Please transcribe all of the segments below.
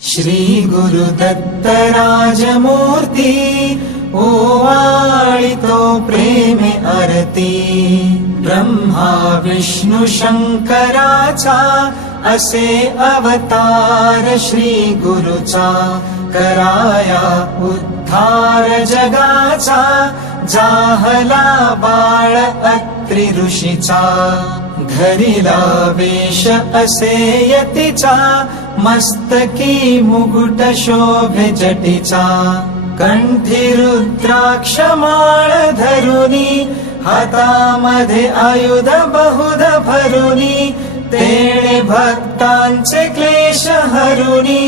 श्री गुरुदत्त राजमूर्ती ओवाळितो प्रेमे आरती। ब्रह्मा विष्णु शंकराचा असे अवतार श्री गुरुचा। कराया उद्धार जगाचा जाहला बाळ अत्रि ऋषीचा। धरिला वेश असे यतीचा मस्तकी मुकुट शोभे जटीचा। कंठी रुद्राक्ष माळ धरुनी हातामध्ये आयुध बहुध भरुनी। तेणे भक्तांचे क्लेश हरुनी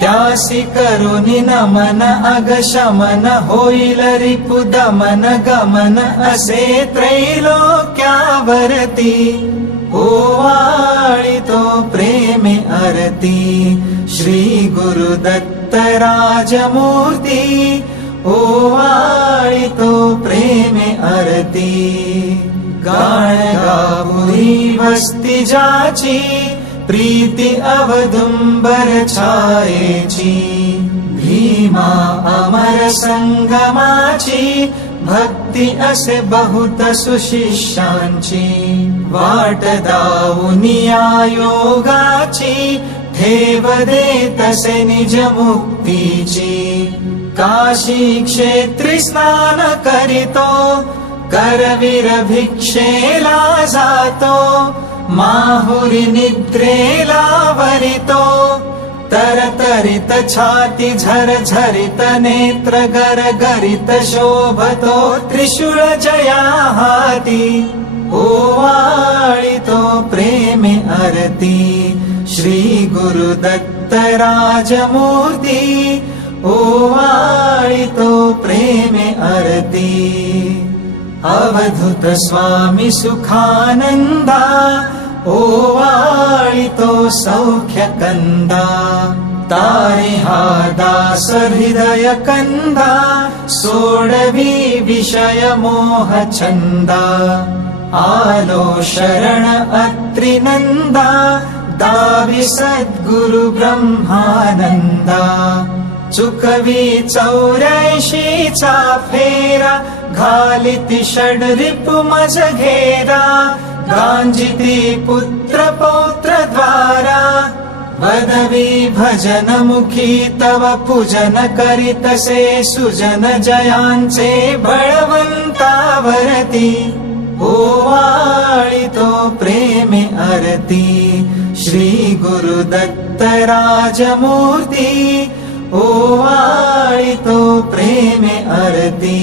त्यासी करुनी नमन अगशमन। होईल रिपुदमन गमन असे त्रैलोक्यावरती। ओवाळितो प्रेमे आरती श्री गुरुदत्त राजमूर्ती। ओवाळितो प्रेमे आरती। गाणगापुरी वस्ती जाची प्रीती अवदुंबर छायेची। भीमा अमर संगमाची भक्ती असे बहुत सुशिष्यांची। वाट दावुनिया योगाची ठेव दे तसे निज मुक्तीची। काशी क्षेत्री स्नान करितो करवीर भिक्षेला जातो। माहुरी निद्रेला वरितो तरतरित छाती झरझरित नेत्र गरगरित शोभतो त्रिशूळ जया हाती। ओवाळितो प्रेमे आरती श्री गुरुदत्त राजमूर्ती। ओवाळितो प्रेमे आरती। अवधूत स्वामी सुखानंदा ओवाळितो सौख्य कंदा। तारी हा दास हृदय कंदा सोडवी विषय मोह छंदा। आलो शरण अत्रि नंदा दावी सद्गुरु ब्रह्मानंदा। चुकवी 84चा फेरा घालिती षड्रिपु मज घेरा। गांजिती पुत्र पौत्र द्वारा वदवी भजन मुखी तव पूजन करीतसे सुजन जयांचे बळवंतावरती। ओवाळितो प्रेमे आरती श्री गुरुदत्त राजमूर्ती। ओवाळितो प्रेमे आरती।